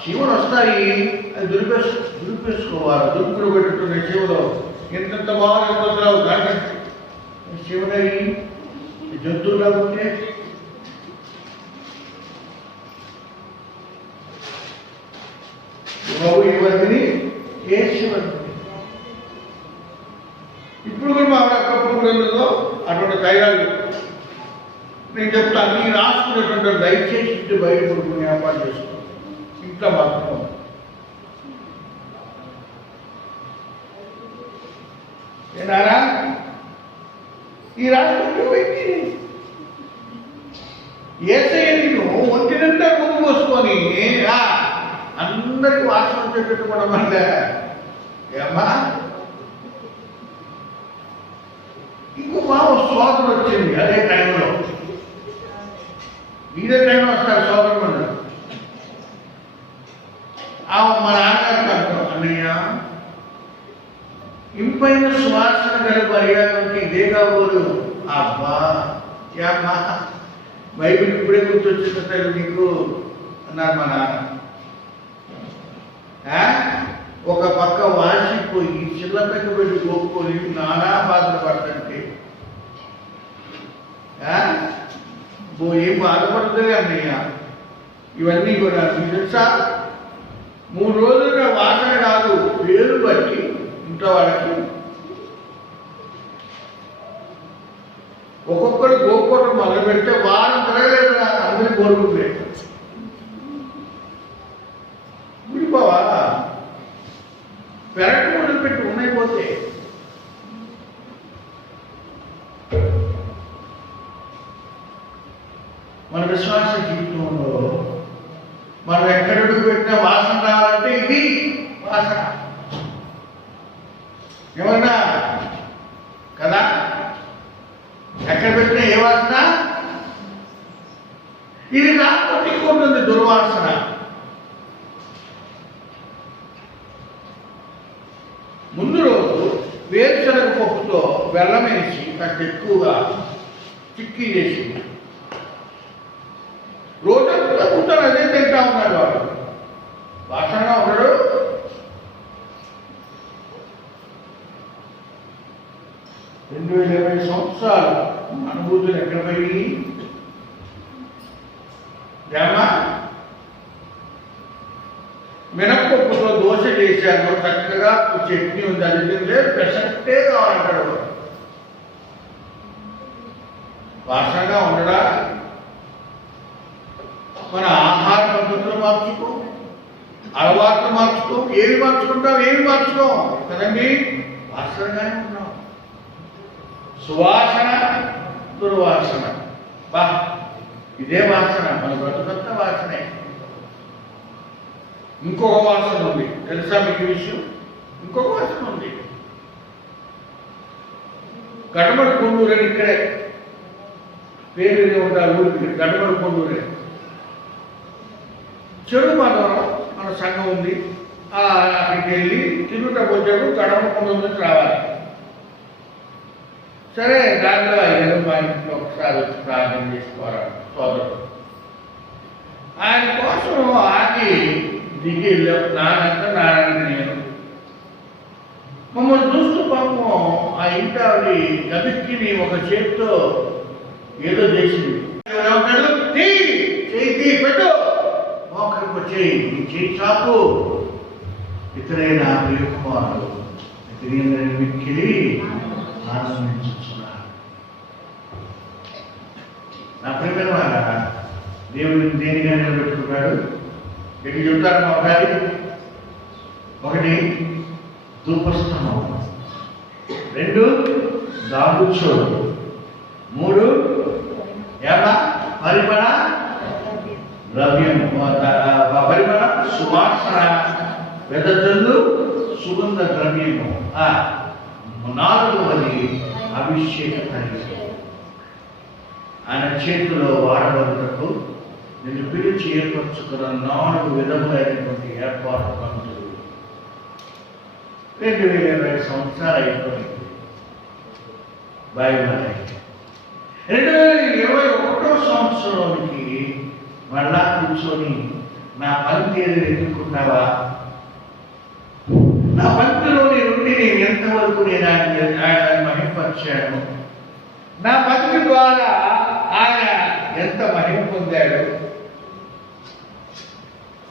చీమలు వస్తాయి, అది దులిపేసుకోవాలి. దులుపులు పెట్టుకునే చీమలో ఎంతెంత బాగుంటుందో గంట చీమలవి జంతువులా ఉంటే బాబు ఏమంది ఏ శివంతి. ఇప్పుడు కూడా మా అక్కప్పుడు అటువంటి తైరాలు నేను చెప్తాను. నీ రాసుకునేటువంటి దయచేసి ఇంటి బయట పడుకుని ఏర్పాటు చేసుకో. ఇంట్లో మాత్రం ఏనారా ఈ రాష్ట్రంలో వ్యక్తి ఏసయ్య నిన్ను ఒంటినంతా ముందు పోసుకొని అందరికి వాసన వచ్చేటట్టు కూడా మన ఏమ్మా. ఇంకో బాబు సోదరు వచ్చింది అదే టైంలో, ఇదే టైంలో వస్తారు సోదరు వాళ్ళు. మా నాన్నగారు అంటారు అన్నయ్య ఇంపైన సువాసన గల పర్యాటనకి ఇదే కాబోలు. అబ్బా ఏమ్మా బైబిల్ ఇప్పుడే గుర్తొచ్చిన తల్లి నీకు అన్నారు మా నాన్న. ఒక పక్క వాసిపోయి చిల్ల పెద్ద పెట్టి గోపుకొని నానా బాధలు పడుతుంటే ఏం బాధపడుతుంది అన్నయ్య. ఇవన్నీ కూడా మీకు తెలుసా 3 రోజులుగా వాసన కాదు పేరు బట్టి ఇంట్లో వాళ్ళకి ఒక్కొక్కరు గోపుకోవటం మొదలు పెడితే వారం తిరగలేదు అందరికీ కోరుకుంటే గుడిపోవా పెరటి మొదలు పెట్టి ఉన్నైపోతే మన విశ్వాస జీవితంలో మనం ఎక్కడడుగు పెట్టినా వాసన రావాలంటే ఇది వాసన. ఏమన్నా కదా ఎక్కడ పెట్టినా ఏ వాసన ఇది రాకపోతే ఇంకొంటుంది దుర్వాసన. ముందు రోజు వేరుశనగ పప్పుతో బెల్లం వేసి కాస్త ఎక్కువగా చిక్కీ చేసి రోజంతా కూర్చొని అదే తింటా ఉన్నారు వాళ్ళు. వాసనగా ఉండడు. రెండు 2020 సంవత్సరాలు అనుభూతులు ఎక్కడ పోయి మినప్పప్పుతో దోశ చేశాను, చక్కగా చట్నీ ఉంది, అది తింటే ప్రసక్తే కావాలంటాడు. వాసనగా ఉండడా? మన ఆహార పద్ధతులు మార్చుకో, అలవాట్లు మార్చుకో. ఏవి మార్చుకుంటాం ఏవి మార్చుకో కదండి. వాసనగానే ఉన్నాం. సువాసన దుర్వాసన. బా ఇదే వాసన మన బ్రతుకంతా వాసనే. ఇంకొక వాసన ఉంది తెలుసా మీకు విషయం? ఇంకొక వాసన ఉంది. గడమడి కొండూరు అని ఇక్కడే పేరు ఉంటారు ఊరికి. గడమడి కొండూరే చెడు మాధవరం మన సంఘం ఉంది. అక్కడికి వెళ్ళి తిరుగుట వచ్చాడు గడమడి కొండూరు నుంచి రావాలి. సరే దాంట్లో 5 మా ఇంట్లో ఒకసారి వచ్చి ప్రార్థన చేసుకోవాలి సోదరుడు. ఆయన కోసం ఆగి దిగి వెళ్ళాం. నాన్న నేను మమ్మల్ని చూస్తూ పాపం ఆ ఇంటి ఆవిడ గదిక్కిని ఒక చేతితో ఏదో చేసింది. చేయి పెట్టు, మోకరికి వచ్చేయి, నీ చేయి చాపు. ఇతరే నా ప్రియకుమారుడు ఇతని మిక్కిలి ఆనందించుతున్నారు. నా ప్రియమైన వాళ్ళ దేవుడిని దేనిగా నిలబెట్టుకున్నాడు? ఎక్కడ చెప్తారు మా గారి? 1 ధూపస్తంభం, 2 దాగుచోడు, 3 ఏమా పరిమళ ద్రవ్యము, పరిమళ సువాసన వెదజల్లు సుగంధ ద్రవ్యము. 4వది అభిషేక తైలం. ఆయన చేతిలో వాడబడుటకు నిన్ను పిలిచి ఏర్పరచుకున్న 4 విధములైనటువంటి ఏర్పాటు పంతులు. 2020 సంవత్సరాలు అయిపోయింది. బైబిల్ 2021 సంవత్సరానికి మళ్ళా కూర్చొని నా పనితీరు ఎదుర్కొంటావా? నా పంక్తిలోని నుండి నేను ఎంతవరకు నేను ఆయన మహిమపరిచాను, నా పంక్తి ద్వారా ఆయన ఎంత మహిమ పొందాడు.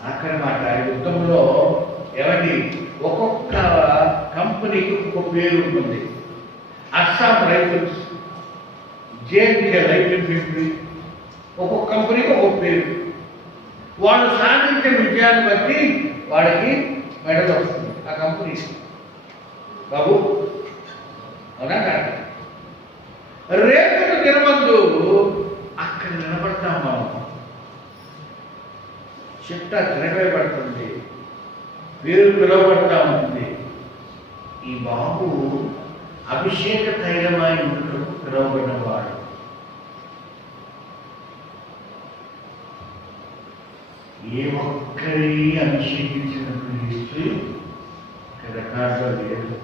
అక్కడ మాట యుద్ధంలో ఎవరి ఒక్కొక్క కంపెనీకి ఒక్కొక్క పేరు ఉంటుంది. Assam rifles, J&K rifle factory, ఒక్కొక్క కంపెనీకి ఒక్కొక్క పేరు. వాళ్ళు సాధించే విజయాన్ని బట్టి వాడికి మెడల్ వస్తుంది ఆ కంపెనీ. బాబు అవునా కాదు? రేపటి దినమందు అక్కడ నిలబడతాం మనం. చిట్ట తిరగబడుతుంది, పేరు పిలువబడతా ఉంటుంది. ఈ బాబు అభిషేక తైలమై ఉండటం పిలువబడినవాడు. ఏ ఒక్కరి అభిషేకించినటువంటి హిస్టరీ రికార్డులో లేదు.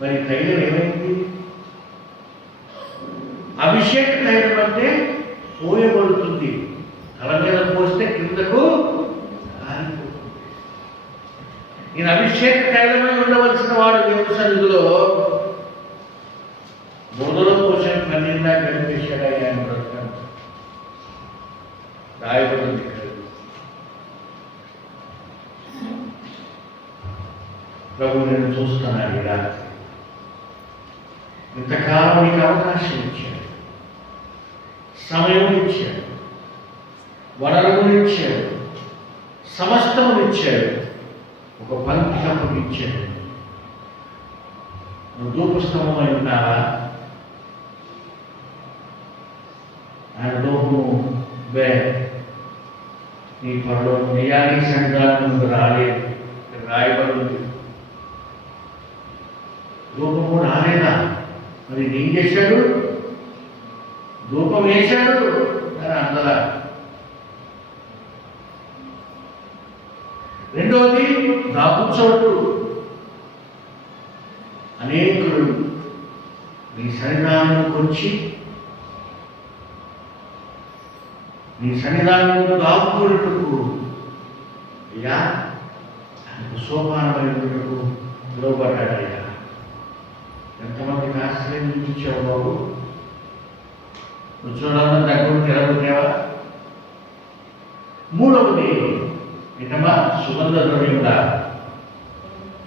మరి తైలం ఏమైంది? అభిషేక తైలం అంటే పోయబడుతుంది. తల మీద పోస్తే కిందకు ఆరిపోతుంది. నేను అభిషేక తైలమై ఉండవలసిన వాడు దేవుని సన్నిధిలో బోధలో పోసిన పన్నెండా కనిపించాడు. ఆయన బ్రతకం రాయబడింది. ప్రభు నేను చూస్తున్నాను. ఇలా ఇంతకాలం నీకు అవకాశం ఇచ్చాడు, సమయం ఇచ్చాడు, వనరులు ఇచ్చాడు, సమస్తము ఇచ్చాడు, ఒక పంక్తి ఇచ్చాడు. నువ్వు ధూపస్తంభమై ఉన్నావా? ఆయన లోపము నీ పనులు నియానికి సంఘాలను రాలేదు, రాయబడి ధూపము రాలేదా? మరి ఏం చేశాడు? ధూపం వేశాడు అని అందరా. రెండవది దాపుచోటు. అనేకులు నీ సన్నిధానంలోకి వచ్చి నీ సన్నిధానంలో దాపుకున్నట్టుకు అయ్యా ఆయనకు సోపానమైనట్టుకు పిలువబడ్డాడయ్యా. ఎంతమందికి ఆశ్రయం ఇచ్చావు బాబు? నువ్వు చూడాలన్నా దగ్గర తెరవలేవా? మూడవది నిజమా సుగంధ ద్రవ్యంగా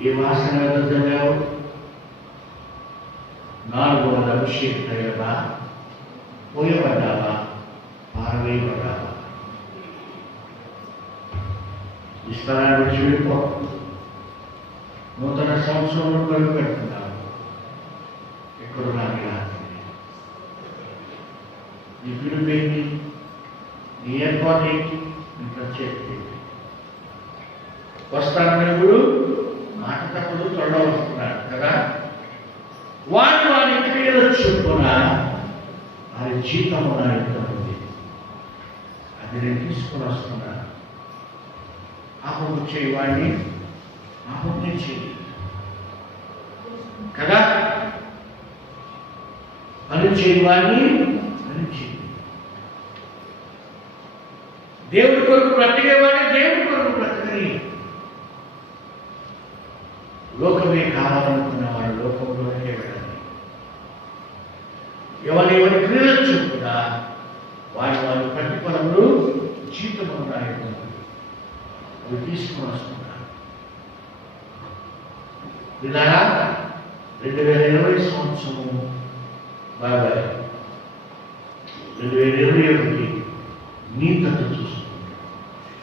ఏ వాసన వెదజల్లావు? 4వది అభిషేక తైలమా? పోయబడ్డావా? పారవేయబడ్డావా? ఈ స్థలాన్ని విడిచి వెళ్ళిపో. నూతన సంవత్సరంలో కలుగు పెడుతున్నావు. ఎక్కడున్నా నీ పిలుపేంటి? నీ ఏర్పాటు ఏంటి? నీ ప్రత్యేకత ఏంటి? వస్తానని ఇప్పుడు మాట తప్పదు, త్వరలో వస్తున్నాడు కదా. వారి క్రియల చొప్పున వారి జీతము నా యొక్క ఉంది. అది నేను తీసుకుని వస్తున్నాను. పాపము చేయవాడిని పాపం చేయి కదా, పని చేయవాడిని పని చేయి. దేవుడి కొరకు బ్రతికేవాడిని దేవుడి కొరకు బ్రతకని. లోకమే కావాలనుకున్న వాడు లోకంలోనే వెళ్ళాలి. ఎవరి క్రియల చొప్పున వారి ప్రతిఫలములు జీతము అవి తీసుకుని వస్తున్నారు. ఇలా 2020 సంవత్సరము బాబాయ్ 2021 నీ తట్టు చూస్తుంది.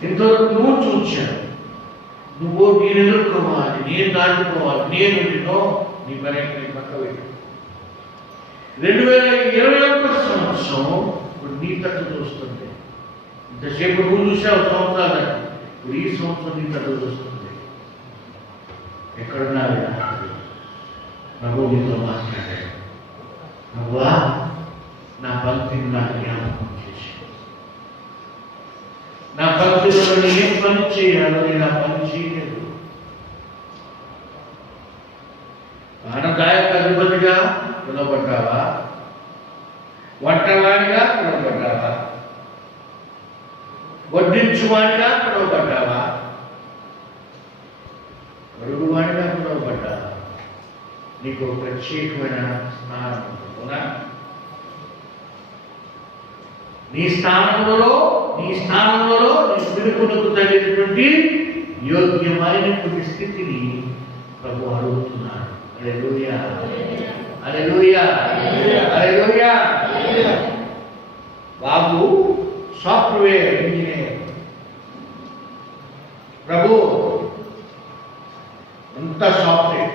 ఇంతవరకు నువ్వు చూచావు. నువ్వు నేను ఎదుర్కోవాలి, నేను దాటుకోవాలి, నేను నిన్నో నీ పని పక్క 2021 సంవత్సరం మనస్సు ఇప్పుడు నీ తట్టు చూస్తుంది. ఇంతసేపు నువ్వు చూసావు సంవత్సరాలు, ఇప్పుడు ఈ సంవత్సరం నీ తట్టు చూస్తుంది. ఎక్కడున్నా ప్రభు నీతో మాట్లాడాడు. ప్రభువా, నా పంక్తిని నాకు జ్ఞాపకం చేసి, నా పంక్తిలో నేను ఏం పని చేయాలో నేను ఆ పని చేయలేదు. ఆనందాయక అధిపతిగా పిలువబడ్డావా? వంటవాడిగా పిలువబడ్డావా? వడ్డించువాడిగా పిలువబడ్డావా? అడుగువాడిగా పిలువబడ్డావా? నీకు ప్రత్యేకమైన స్థానం ఉందా? నీ స్థానంలో నీ పిలుపునకు తగినటువంటి యోగ్యమైనటువంటి స్థితిని ప్రభు అడుగుతున్నాడు. హల్లెలూయా, హల్లెలూయా, హల్లెలూయా. బాబు సాఫ్ట్వేర్ ఇంజనీర్. ప్రభు అంత సాఫ్ట్వేర్.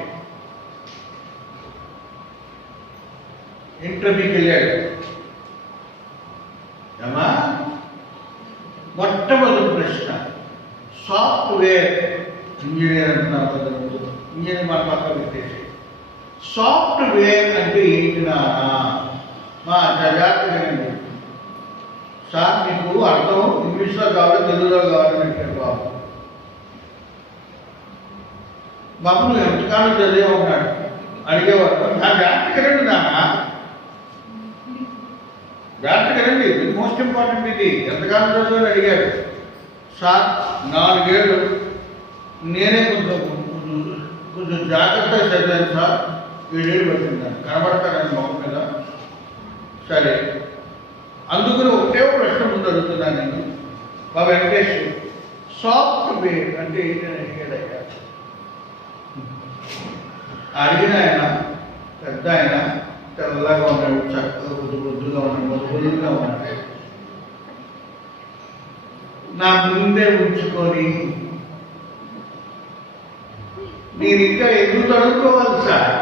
ఇంటర్వ్యూకి వెళ్ళాడు. ఏమా మొట్టమొదటి ప్రశ్న, సాఫ్ట్వేర్ ఇంజనీర్ అంటున్నారు కదా, ఇంజనీర్ మన పక్కన పెట్టేసి సాఫ్ట్వేర్ అంటే ఏంటినా మా జాగ్రత్తగా సార్ మీకు అర్థం ఇంగ్లీష్లో కావాలి తెలుగులో కావాలని చెప్పారు బాబు. బాబు నువ్వు ఎంతకాలం చదివే ఉన్నాడు అడిగేవారు. నా జాగ్రత్తగా రండి నాన్న, జాగ్రత్తగా రండి, మోస్ట్ ఇంపార్టెంట్ ఇది. ఎంతకాలం చదివాని అడిగాడు. సార్ 4 ఏళ్ళు నేనే కొంచెం జాగ్రత్తగా చదివాను సార్, 7 ఏళ్ళు పట్టిందాను. కనబడతానని మొహం మీద. సరే, అందుకని ఒకటే ప్రశ్న ముందు అడుగుతున్నాను నేను. బాబు వెంకటేష్, సాఫ్ట్వేర్ అంటే ఏంటని అడిగాడయ్యా. అడిగిన ఆయన పెద్ద ఆయన, తెల్లగా ఉన్నాడు, చక్కగా బుద్దుగా ఉన్నాడు, బుద్దుగా ఉన్నాడు. నా ముందే ఉంచుకొని నేను ఇంకా ఎందుకు అడుక్కోవాలి సార్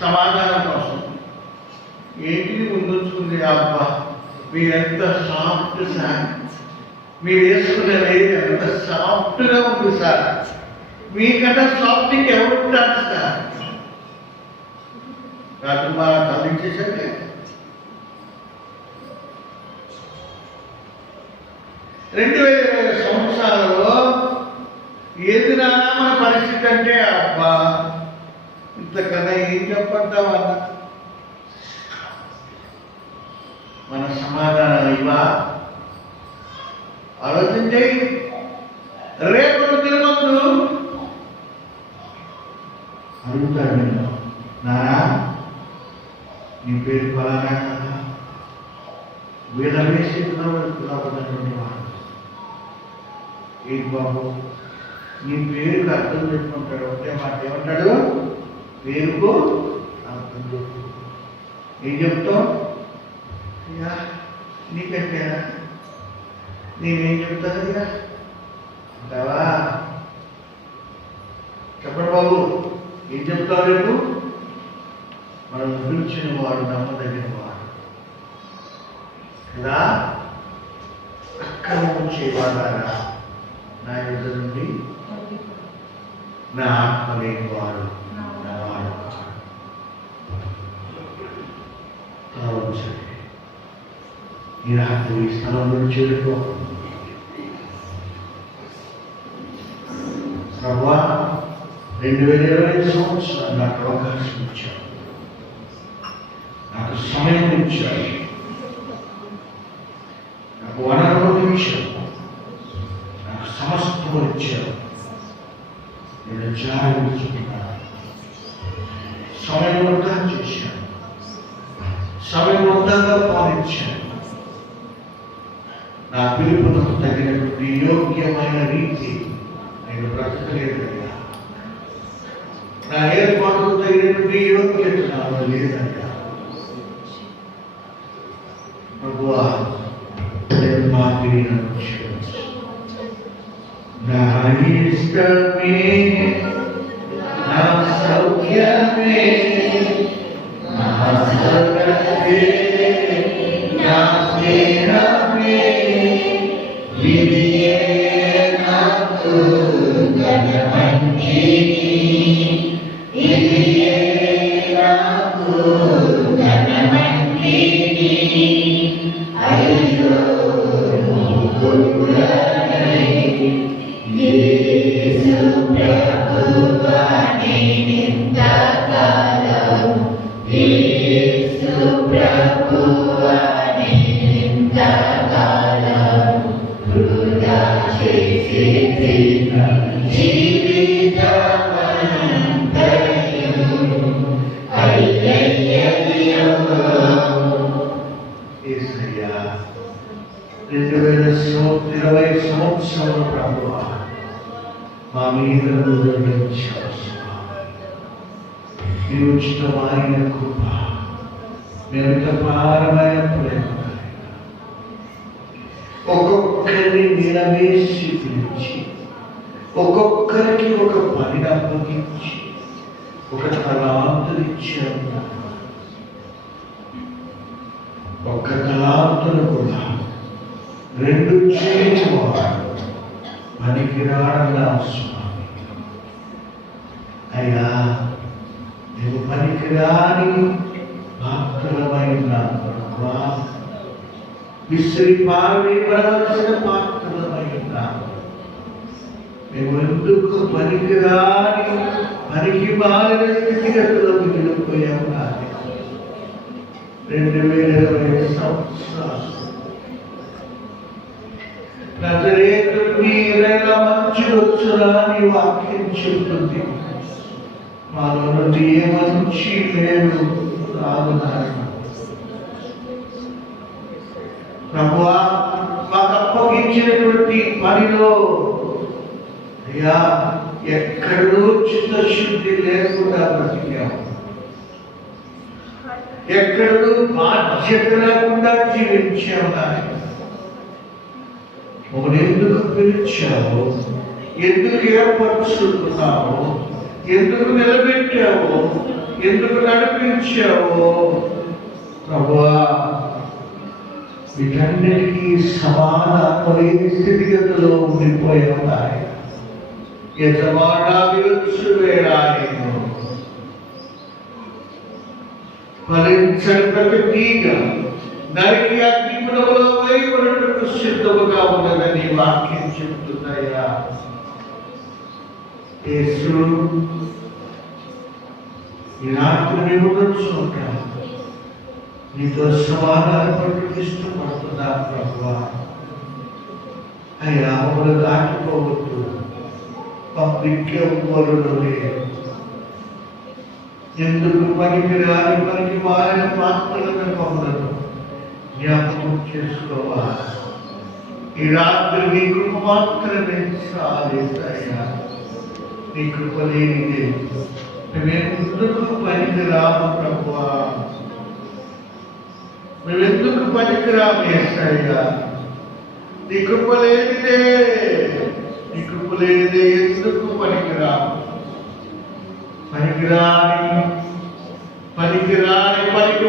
సమాధానం కోసం? ఏంటిది ముందుంచుకుంది? అబ్బా మీరెంత సాఫ్ట్ సార్, మీరు వేసుకునే లేదు ఎంత సాఫ్ట్గా ఉంది సార్, మీకన్నా సాఫ్ట్కి ఎవరు ఉంటారు సార్? రాత్రి మా తల్లించేసండి. 2020 సంవత్సరాలలో ఏది నానా మన పరిస్థితి అంటే అబ్బా ఇంతకన్నా ఏం చెప్పంటామన్న మన సమాధానం ఇవా? ఆలోచించే. రేపు తినవద్దు అడుగుతాడు నేను, నానా నీ పేరు ఫలానా కదా, వీళ్ళ వేసి పిలవబడినటువంటి వాడు ఏంటి బాబు నీ పేరుకు అర్థం చెప్పుకుంటాడు. ఒకటే మాట ఏమంటాడు? పేరుకు అర్థం చెప్పు. ఏం చెప్తావు? అయ్యా నీకంటే నేనేం చెప్తాను అయ్యా అంటావా? చెప్పండి బాబు, ఏం చెప్తావు రేపు? మనం పిలిచిన వాడు నమ్మదగిన వాడు కదా. అక్రమం చేయవాడారా నా యుద్ధ నుండి నా ఆత్మ లేని వాడు నా వాడు. ఈ రాత్రి ఈ స్థలం నుంచి వెళ్ళిపో. ప్రభువా 2020 సంవత్సరాలు నాకు అవకాశం ఇచ్చావు, నాకు సమయం ఇచ్చావు, నాకు వనరులు ఇచ్చావు, నాకు సమస్తము ఇచ్చావు. నేను జాగ్రత్తగా సమయం వృధా చేశాను, సమయం వృధాగా పాలించాను. నా పిలుపునకు తగినటువంటి యోగ్యమైన రీతి నేను బ్రతకలేదయ్యా. నా ఏర్పాటుకు తగినటువంటి యోగ్యత నాలో లేదయ్యా. ప్రభువా మాదిరి నన్ను క్షమించు. నా ఇష్టమే నా సౌఖ్యమే నా సర్వమే మా మీద మీ ఉచితమైన కృప, నిరంతరమైన ప్రేమ ఒక్కొక్కరిని నిలవేసి పిలిచి, ఒక్కొక్కరికి ఒక పని అప్పగించి, ఒక తలాంతునిచ్చారు. ఒక్క తలాంతులు కూడా 2 చేయవాడు పనికిరాడన్నా స్వామి. అయ్యా, నువ్వు పనికిరాని పాత్రమైన విసిరి పారవేయబడాల్సిన పాత్రమైన మేము ఎందుకు పనికిరాని పనికి మారిన స్థితిగతుల్లో మిగిలిపోయాము. 2020 సంవత్సరాలు నజరేతుడికి 20 మంచి వచ్చునని వాక్యం చెబుతుంది. మాలో నుండి ఏ మంచి లేదు రాదు. ప్రభువా, మాకు అప్పగించినటువంటి పనిలో అయ్యా ఎక్కడో చిత్తశుద్ధి లేకుండా బ్రతికాము, ఎక్కడో బాధ్యత లేకుండా జీవించాము. మమ్మల్ని ఎందుకు పిలిచావు, ఎందుకు ఏర్పరుచుకున్నావు, ఎందుకు నిలబెట్టావు, ఎందుకు నడిపించావు ప్రభువా? వీటన్నిటికీ సమానమైన స్థితిగతిలో ఉండిపోయావు. యజమానాభివచ్చు వేళాను ఫలించని ప్రతి తీగ నరికి అగ్నికులంలో వేయబడుటకు సిద్ధముగా ఉన్నదని వాక్యం చెబుతున్నాయా. యేసు, ఈ రాత్రి మేము చోట నీతో సమాధానపడుటకు ఇష్టపడుతున్నా ప్రభువా. అయ్యా, మమ్మల్ని దాటిపోవద్దు, పంపింకెవ్వరుడు లేదు. ఎందుకు పనికిరాని పనికి మారిన పాత్రలను మమ్మలను జ్ఞాపకం చేసుకోవాలి. ఈ రాత్రి నీ కృప మాత్రమే సాధిస్తాయా. నీ కృప లేనిదే మేమెందుకు పనికిరాము ప్రభువా, మేమెందుకు పనికిరాము యేసయ్యా. నీ కృప లేనిదే, నీ కృప లేనిదే ఎందుకు పనికిరాము. పనికిరాని పనికి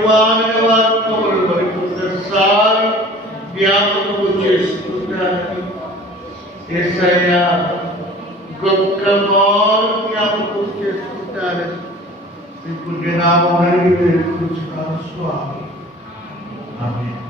మారిన వాక్యములు మరి ఒక్కసారి జ్ఞాపకము చేసుకుంటానని యేసయ్యా, గొప్ప జ్ఞాపకం చేసుకుంటానని మీ పుణ్యనామం వేడుకుంటున్నాను స్వామి. ఆమేన్.